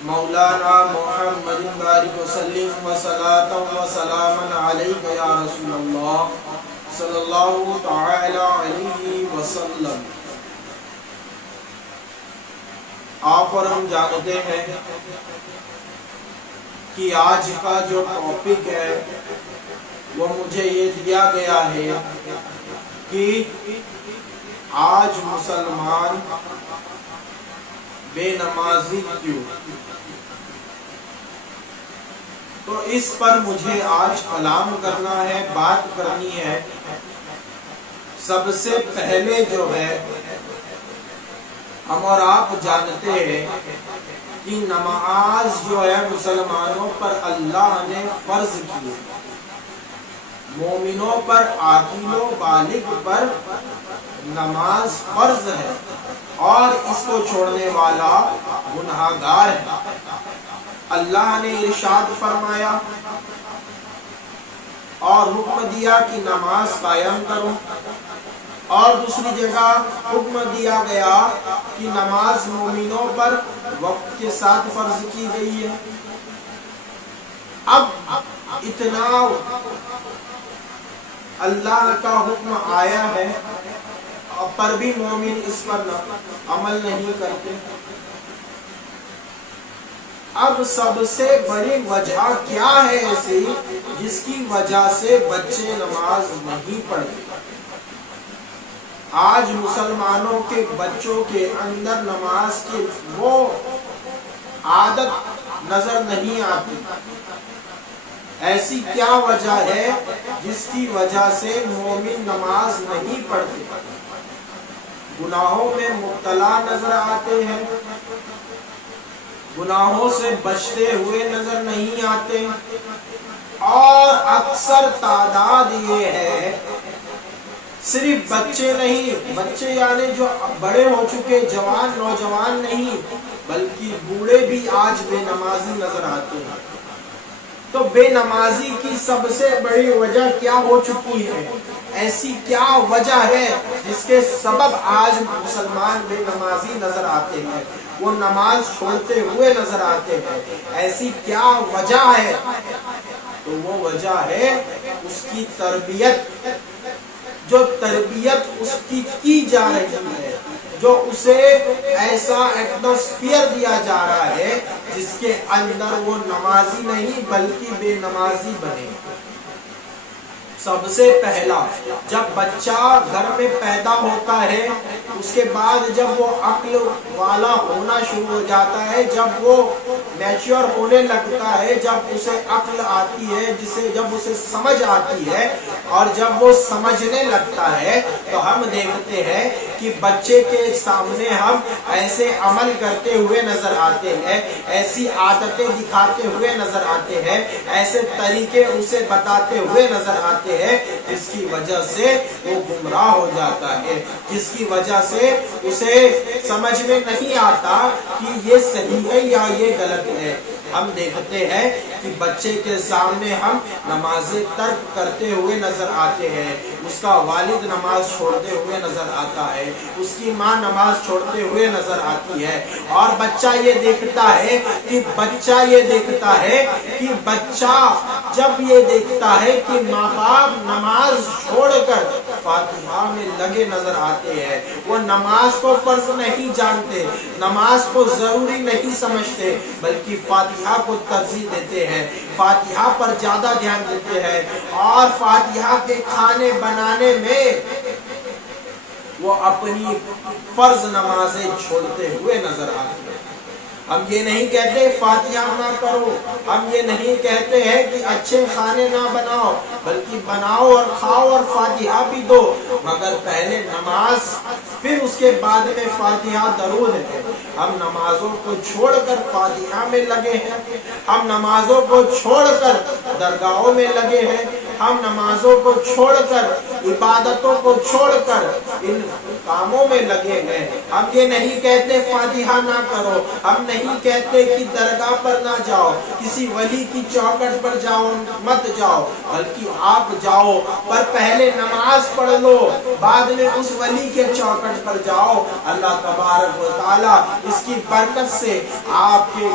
مولانا محمد بارک وسلم وصلاۃ وسلام علیک یا رسول اللہ صلی اللہ تعالی علیہ وسلم۔ آپ اور ہم جانتے ہیں کہ آج کا جو ٹاپک ہے وہ مجھے یہ دیا گیا ہے کہ آج مسلمان بے نمازی کیوں؟ تو اس پر مجھے آج کلام کرنا ہے، بات کرنی ہے۔ سب سے پہلے جو ہے ہم اور آپ جانتے ہیں کہ نماز جو ہے مسلمانوں پر اللہ نے فرض کی، مومنوں پر، عاقل و بالغ پر نماز فرض ہے اور اس کو چھوڑنے والا گناہگار ہے۔ اللہ نے ارشاد فرمایا اور حکم دیا کہ نماز قائم کرو، اور دوسری جگہ حکم دیا گیا کہ نماز مومنوں پر وقت کے ساتھ فرض کی گئی ہے۔ اب اتنا اللہ کا حکم آیا ہے پر بھی مومن اس پر عمل نہیں کرتے۔ اب سب سے بڑی وجہ کیا ہے ایسی جس کی وجہ سے بچے نماز نہیں پڑھتے؟ آج مسلمانوں کے بچوں کے اندر نماز کی وہ عادت نظر نہیں آتی۔ ایسی کیا وجہ ہے جس کی وجہ سے مومن نماز نہیں پڑھتے؟ گناہوں میں مبتلا نظر آتے ہیں، گناہوں سے بچتے ہوئے نظر نہیں آتے، اور اکثر تعداد یہ ہے، صرف بچے نہیں، بچے یعنی جو بڑے ہو چکے جوان نوجوان نہیں، بلکہ بوڑھے بھی آج بے نمازی نظر آتے ہیں۔ تو بے نمازی کی سب سے بڑی وجہ کیا ہو چکی ہے؟ ایسی کیا وجہ ہے جس کے سبب آج مسلمان بے نمازی نظر آتے ہیں، وہ نماز چھوڑتے ہوئے نظر آتے ہیں؟ ایسی کیا وجہ ہے؟ تو وہ وجہ ہے اس کی تربیت، جو تربیت اس کی جا رہی ہے، جو اسے ایسا ایٹماسفیئر دیا جا رہا ہے جس کے اندر وہ نمازی نہیں بلکہ بے نمازی بنے۔ سب سے پہلا جب بچہ گھر میں پیدا ہوتا ہے، اس کے بعد جب وہ عقل والا ہونا شروع ہو جاتا ہے، جب وہ میچور ہونے لگتا ہے، جب اسے عقل آتی ہے، جب اسے سمجھ آتی ہے اور جب وہ سمجھنے لگتا ہے، تو ہم دیکھتے ہیں کہ بچے کے سامنے ہم ایسے عمل کرتے ہوئے نظر آتے ہیں، ایسی عادتیں دکھاتے ہوئے نظر آتے ہیں، ایسے طریقے اسے بتاتے ہوئے نظر آتے ہیں جس کی وجہ سے وہ گمراہ ہو جاتا ہے، جس کی وجہ سے اسے سمجھ میں نہیں آتا کہ یہ صحیح ہے یا یہ غلط ہے۔ ہم دیکھتے ہیں کہ بچے کے سامنے ہم نمازیں ترک کرتے ہوئے نظر آتے ہیں، اس کا والد نماز چھوڑتے ہوئے نظر آتا ہے، اس کی ماں نماز چھوڑتے ہوئے نظر آتی ہے، اور بچہ یہ دیکھتا ہے کہ بچہ جب یہ دیکھتا ہے کہ ماں باپ نماز چھوڑ کر فاتحہ میں لگے نظر آتے ہیں، وہ نماز کو فرض نہیں جانتے، نماز کو ضروری نہیں سمجھتے، بلکہ فاتحہ کو ترجیح دیتے ہیں، فاتحہ پر زیادہ دھیان دیتے ہیں، اور فاتحہ کے کھانے بنانے میں وہ اپنی فرض نمازیں چھوڑتے ہوئے نظر آتے ہیں۔ ہم یہ نہیں کہتے فاتحہ نہ کرو، ہم یہ نہیں کہتے ہیں کہ اچھے کھانے نہ بناؤ، بلکہ بناؤ اور کھاؤ اور فاتحہ بھی دو، مگر پہلے نماز پھر اس کے بعد میں فاتحہ درود ہے۔ ہم نمازوں کو چھوڑ کر فاتحہ میں لگے ہیں، ہم نمازوں کو چھوڑ کر درگاہوں میں لگے ہیں، ہم نمازوں کو چھوڑ کر عبادتوں کو چھوڑ کر ان کاموں میں لگے ہیں. ہم یہ نہیں کہتے فاتحہ نہ کرو, ہم نہیں کہتے کہ درگاہ پر نہ جاؤ, کسی ولی کی چوکھٹ پر جاؤ مت جاؤ, بلکہ آپ جاؤ پر پہلے نماز پڑھ لو, بعد میں اس ولی کے چوکھٹ پر جاؤ. اللہ تبارک و تعالیٰ اس کی برکت سے آپ کے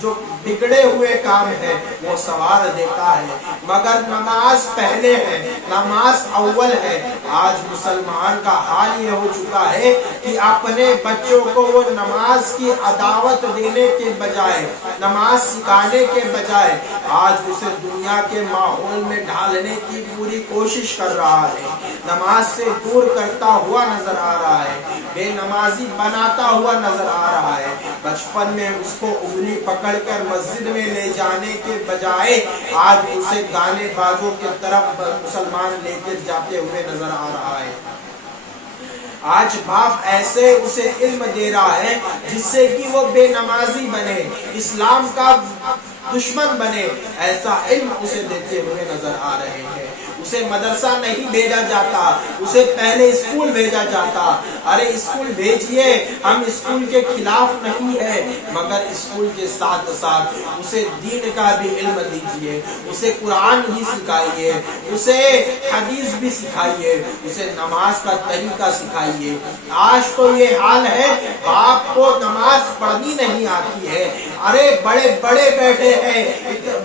جو بگڑے ہوئے کام ہے وہ سنوار دیتا ہے. مگر نماز پہلے ہے, نماز اول ہے. آج مسلمان کا حال یہ ہو چکا ہے کہ اپنے بچوں کو وہ نماز کی دعوت دینے کے بجائے, نماز سکھانے کے بجائے آج اسے دنیا کے ماحول میں ڈھالنے کی پوری کوشش کر رہا ہے. نماز سے دور کرتا ہوا نظر آ رہا ہے, بے نمازی بناتا ہوا نظر آ رہا ہے. بچپن میں اس کو انگلی پکڑ کر مسجد میں لے جانے کے بجائے آج اسے گانے بازوں کی طرف مسلمان لے کے جاتے ہوئے نظر آ رہا ہے. آج باپ ایسے اسے علم دے رہا ہے جس سے کہ وہ بے نمازی بنے, اسلام کا دشمن بنے, ایسا علم اسے دیتے ہوئے نظر آ رہے ہیں. اسے مدرسہ نہیں بھیجا جاتا, اسے پہلے اسکول بھیجا جاتا. ارے اسکول بھیجئے, ہم اسکول کے خلاف نہیں ہے, مگر اسکول کے ساتھ ساتھ اسے دین کا بھی علم دیجئے, اسے قرآن بھی سکھائیے, اسے حدیث بھی سکھائیے, اسے نماز کا طریقہ سکھائیے. آج تو یہ حال ہے باپ کو نماز پڑھنی نہیں آتی ہے. ارے بڑے بڑے بیٹھے ہیں,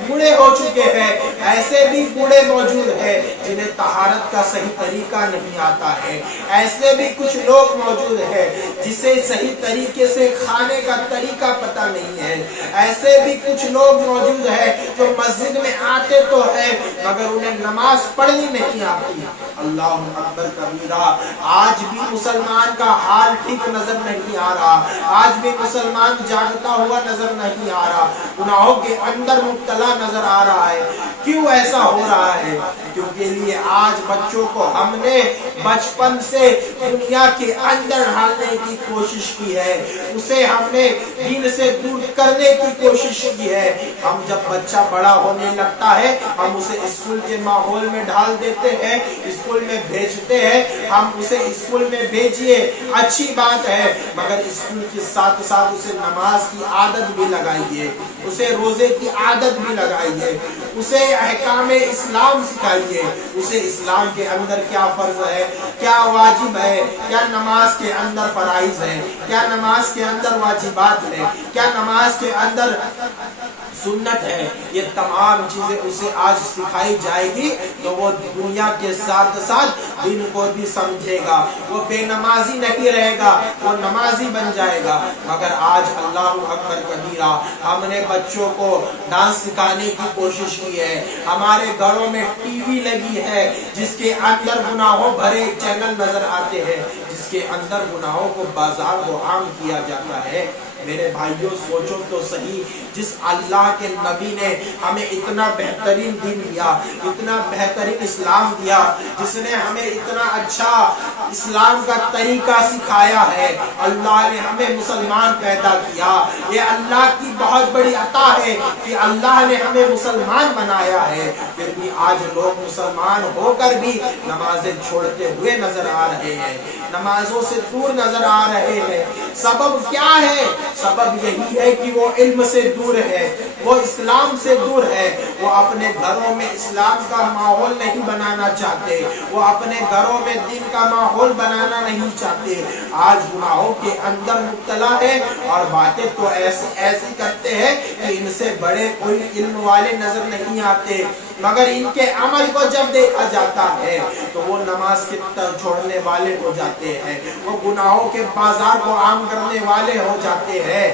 بوڑھے ہو چکے ہیں, ایسے بھی بوڑھے موجود ہیں جنہیں طہارت کا صحیح طریقہ نہیں آتا ہے. ایسے بھی کچھ لوگ موجود ہیں جسے صحیح طریقے سے کھانے کا طریقہ پتہ نہیں ہے. ایسے بھی کچھ لوگ موجود ہیں جو مسجد میں آتے تو ہیں مگر انہیں نماز پڑھنی نہیں آتی. اللہ اکبر کبیرہ. آج بھی مسلمان کا حال ٹھیک نظر نہیں آ رہا, آج بھی مسلمان جاگتا ہوا نظر نہیں آ رہا, گناہوں کے اندر مبتلا نظر آ رہا ہے. کیوں ایسا ہو رہا ہے؟ کیونکہ لیے آج بچوں کو ہم نے بچپن سے دنیا کے اندر ڈالنے کی کوشش کی ہے, اسے ہم نے دین سے دور کرنے کی کوشش کی ہے. ہم جب بچہ بڑا ہونے لگتا ہے ہم اسے اسکول کے ماحول میں ڈال دیتے ہیں, اسکول میں بھیجتے ہیں. ہم اسے اسکول میں بھیجئے, اچھی بات ہے, مگر اسکول کے ساتھ ساتھ اسے نماز کی عادت بھی لگائیے, اسے روزے کی عادت بھی لگائیے, اسے احکام اسلام سکھائیے, اسے اسلام کے اندر کیا فرض ہے, کیا واجب ہے, کیا نماز کے اندر فرائض ہے, کیا نماز کے اندر واجبات ہے, کیا نماز کے اندر سنت ہے. یہ تمام چیزیں اسے آج سکھائی جائے گی تو وہ دنیا کے ساتھ ساتھ دین کو بھی سمجھے گا. وہ بے نمازی نہیں رہے گا, وہ نمازی بن جائے گا. مگر آج اللہ اکبر کبیرہ ہم نے بچوں کو ڈانس سکھانے کی کوشش کی ہے. ہمارے گھروں میں ٹی وی لگی ہے جس کے اندر گناہوں بھرے چینل نظر آتے ہیں, جس کے اندر گناہوں کو بازار کو عام کیا جاتا ہے. میرے بھائیوں سوچو تو صحیح, جس اللہ کے نبی نے ہمیں اتنا بہترین دین دیا, اتنا بہترین اسلام دیا, جس نے ہمیں اتنا اچھا اسلام کا طریقہ سکھایا ہے, اللہ نے ہمیں مسلمان پیدا کیا. یہ اللہ کی بہت بڑی عطا ہے کہ اللہ نے ہمیں مسلمان بنایا ہے. پھر بھی آج لوگ مسلمان ہو کر بھی نمازیں چھوڑتے ہوئے نظر آ رہے ہیں, نمازوں سے دور نظر آ رہے ہیں. سبب کیا ہے؟ سبب یہی ہے کہ وہ علم سے دور ہے, وہ اسلام سے دور ہے, وہ اپنے گھروں میں اسلام کا ماحول نہیں بنانا چاہتے, وہ اپنے گھروں میں دین کا ماحول بنانا نہیں چاہتے. آج گناہوں کے اندر مبتلا ہے اور باتیں تو ایسی کرتے ہیں کہ ان سے بڑے کوئی علم والے نظر نہیں آتے, مگر ان کے عمل کو جب دیکھا جاتا ہے تو وہ نماز کے چھوڑنے والے ہو جاتے ہیں, وہ گناہوں کے بازار کو عام کرنے والے ہو جاتے ہیں.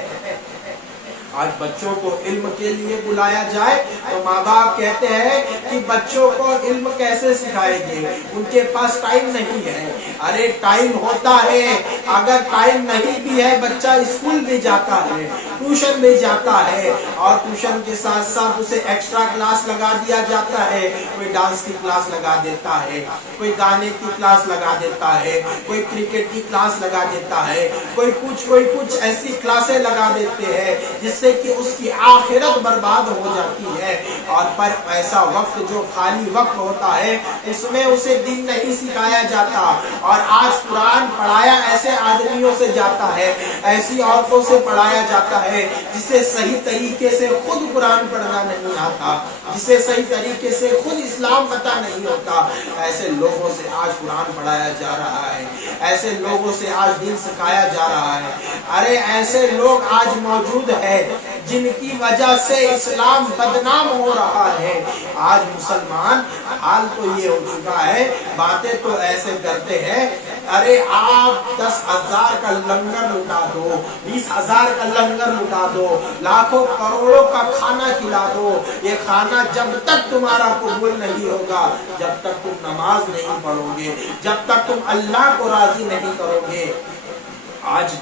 آج بچوں کو علم کے لیے بلایا جائے تو ماں باپ کہتے ہیں کہ بچوں کو علم کیسے سکھائیں گے, ان کے پاس ٹائم نہیں ہے. ارے ٹائم ہوتا ہے, اگر ٹائم نہیں بھی ہے بچہ اسکول بھی جاتا ہے, ٹیوشن میں جاتا ہے اور ٹیوشن کے ساتھ ساتھ اسے ایکسٹرا کلاس لگا دیا جاتا ہے، کوئی ڈانس کی کلاس لگا دیتا ہے، کوئی گانے کی کلاس لگا دیتا ہے، کوئی کرکٹ کی کلاس لگا دیتا ہے، کوئی کچھ ایسی کلاسیں لگا دیتے ہیں جس سے کہ اس کی آخرت برباد ہو جاتی ہے۔ اور پر ایسا وقت جو خالی وقت ہوتا ہے اس میں اسے دین نہیں سکھایا جاتا، اور آج قرآن پڑھایا ایسے آدمیوں سے جاتا ہے، ایسی عورتوں سے پڑھایا جاتا ہے جسے صحیح طریقے سے خود قرآن پڑھنا نہیں آتا، جسے صحیح طریقے سے خود اسلام پتہ نہیں ہوتا، ایسے لوگوں سے آج قرآن پڑھایا جا رہا ہے، ایسے لوگوں سے آج دین سکھایا جا رہا ہے۔ ارے ایسے لوگ آج موجود ہیں جن کی وجہ سے اسلام بدنام ہو رہا ہے۔ آج مسلمان حال تو یہ ہو چکا ہے، باتیں تو ایسے کرتے ہیں، ارے آپ 10,000 کا لنگر لٹا دو، 20,000 کا لنگر لٹا دو، لاکھوں کروڑوں کا کھانا کھلا دو، یہ کھانا جب تک تمہارا قبول نہیں ہوگا، جب تک تم نماز نہیں پڑھو گے، جب تک تم اللہ کو راضی نہیں کرو گے۔ آج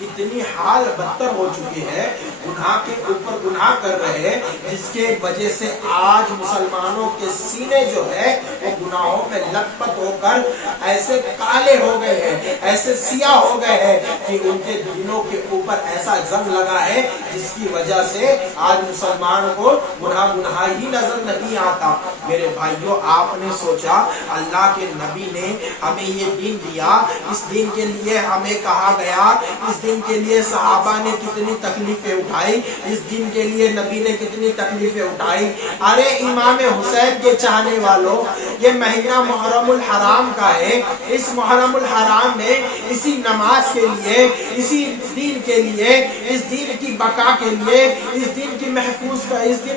اتنی حال بدتر ہو چکی ہے، گناہ کے اوپر گناہ کر رہے، جس کے وجہ سے آج مسلمانوں کے سینے جو ہے وہ گناہوں میں لت پت ہو کر ایسے کالے ہو گئے ہیں، ایسے سیاہ ہو گئے ہیں کہ ان کے دلوں کے اوپر ایسا زنگ لگا ہے جس کی وجہ سے آج مسلمان کو گناہ ہی نظر نہیں آتا۔ میرے بھائیوں، آپ نے سوچا اللہ کے نبی نے ہمیں یہ دین دیا، اس دین کے لیے ہمیں کہا گیا، اس دین کے لیے صحابہ نے کتنی تکلیفیں اٹھائی، اس دین کے لیے نبی نے کتنی تکلیفیں اٹھائی۔ ارے امام حسین کے چاہنے والوں، یہ مہینہ محرم الحرام کا ہے، اس محرم الحرام میں اسی نماز کے لیے، اسی دین کے لیے، اس دین کی بقا کے لیے، اس دین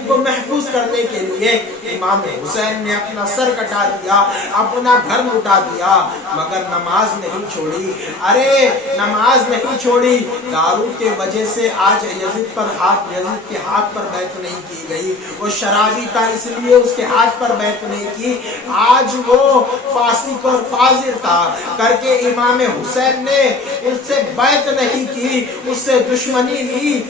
کو محفوظ کرنے کے لیے امام حسین نے اپنا سر کٹا دیا، اپنا گھر لٹا دیا، مگر نماز نہیں چھوڑی۔ ارے نماز نہیں چھوڑی، دارو کے وجہ سے آج یزید کے ہاتھ پر بیعت نہیں کی گئی، وہ شرابی تھا اس لیے اس کے ہاتھ پر بیعت نہیں کی، آج وہ فاسق اور فاجر تھا کر کے امام حسین نے اس سے بیعت نہیں کی، اس سے دشمنی لی،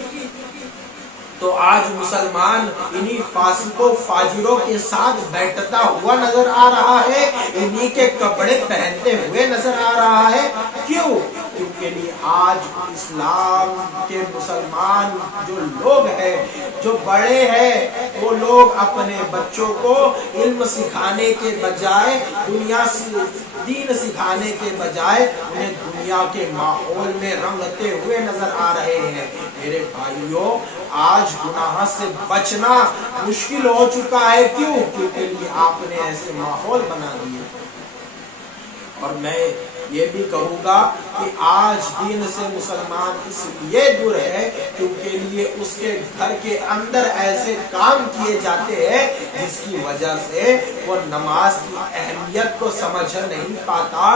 تو آج مسلمان انہی فاسقوں فاجروں کے ساتھ بیٹھتا ہوا نظر آ رہا ہے، انہی کے کپڑے پہنتے ہوئے نظر آ رہا ہے۔ کیوں؟ کیونکہ آج اسلام کے مسلمان جو لوگ ہیں، جو بڑے ہیں، وہ لوگ اپنے بچوں کو علم سکھانے کے بجائے دین سکھانے کے بجائے انہیں دنیا کے ماحول میں رنگتے ہوئے نظر آ رہے ہیں۔ میرے بھائیوں، آج گناہ سے بچنا مشکل ہو چکا ہے۔ کیوں؟ کیونکہ آپ نے ایسے ماحول بنا دیے۔ اور میں یہ بھی کہوں گا کہ آج دین سے مسلمان اس لیے دور ہے کیونکہ اس کے گھر کے اندر ایسے کام کیے جاتے ہیں جس کی وجہ سے وہ نماز کی اہمیت کو سمجھ نہیں پاتا۔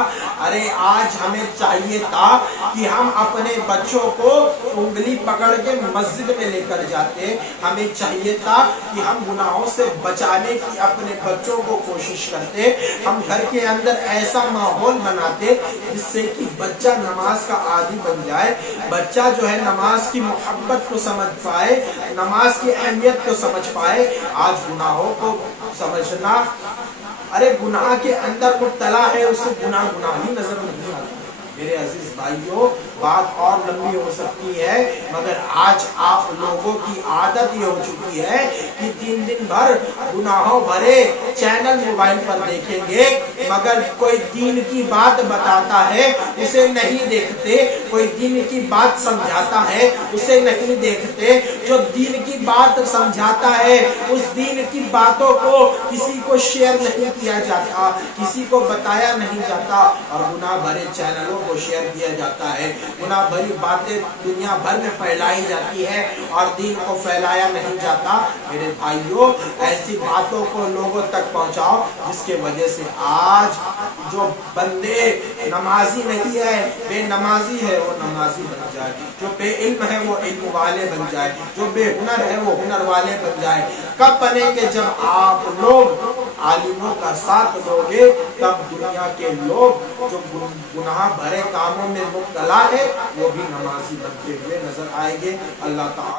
ارے آج ہمیں چاہیے تھا کہ ہم اپنے بچوں کو انگلی پکڑ کے مسجد میں لے کر جاتے، ہمیں چاہیے تھا کہ ہم گناہوں سے بچانے کی اپنے بچوں کو کوشش کرتے، ہم گھر کے اندر ایسا ماحول بناتے جس سے کہ بچہ نماز کا عادی بن جائے، بچہ جو ہے نماز کی محبت کو سمجھ پائے، نماز کی اہمیت کو سمجھ پائے۔ آج گناہوں کو سمجھنا، ارے گناہ کے اندر مبتلا ہے، اسے گناہ ہی نظر نہیں آتا۔ میرے عزیز بھائیوں، بات اور لمبی ہو سکتی ہے مگر آج آپ لوگوں کی عادت یہ ہو چکی ہے کہ دن بھر گناہوں بھرے چینل موبائل پر دیکھیں گے مگر کوئی دین کی بات بتاتا ہے اسے نہیں دیکھتے، کوئی دین کی بات سمجھاتا ہے اسے نہیں دیکھتے، جو دین کی بات سمجھاتا ہے اس دین کی باتوں کو کسی کو شیئر نہیں کیا جاتا، کسی کو بتایا نہیں جاتا، اور گناہ بھرے چینلوں کو شیئر کیا جاتا ہے، گناہ بھری باتیں دنیا بھر میں پھیلائی جاتی ہے اور دین کو پھیلایا نہیں جاتا۔ میرے بھائیوں، ایسی باتوں کو لوگوں تک پہنچاؤ جس کے وجہ سے آج جو بندے نمازی نہیں ہے، بے نمازی ہے، وہ نمازی بن جائے، جو بے علم ہے وہ علم والے بن جائے، جو بے ہنر ہے وہ ہنر والے بن جائے۔ کب بنیں گے؟ جب آپ لوگ عالموں کا ساتھ دو گے تب دنیا کے لوگ جو گناہ بھرے کاموں میں مبتلا ہے وہ بھی نمازی بنتے ہوئے نظر آئیں گے۔ اللہ تعالی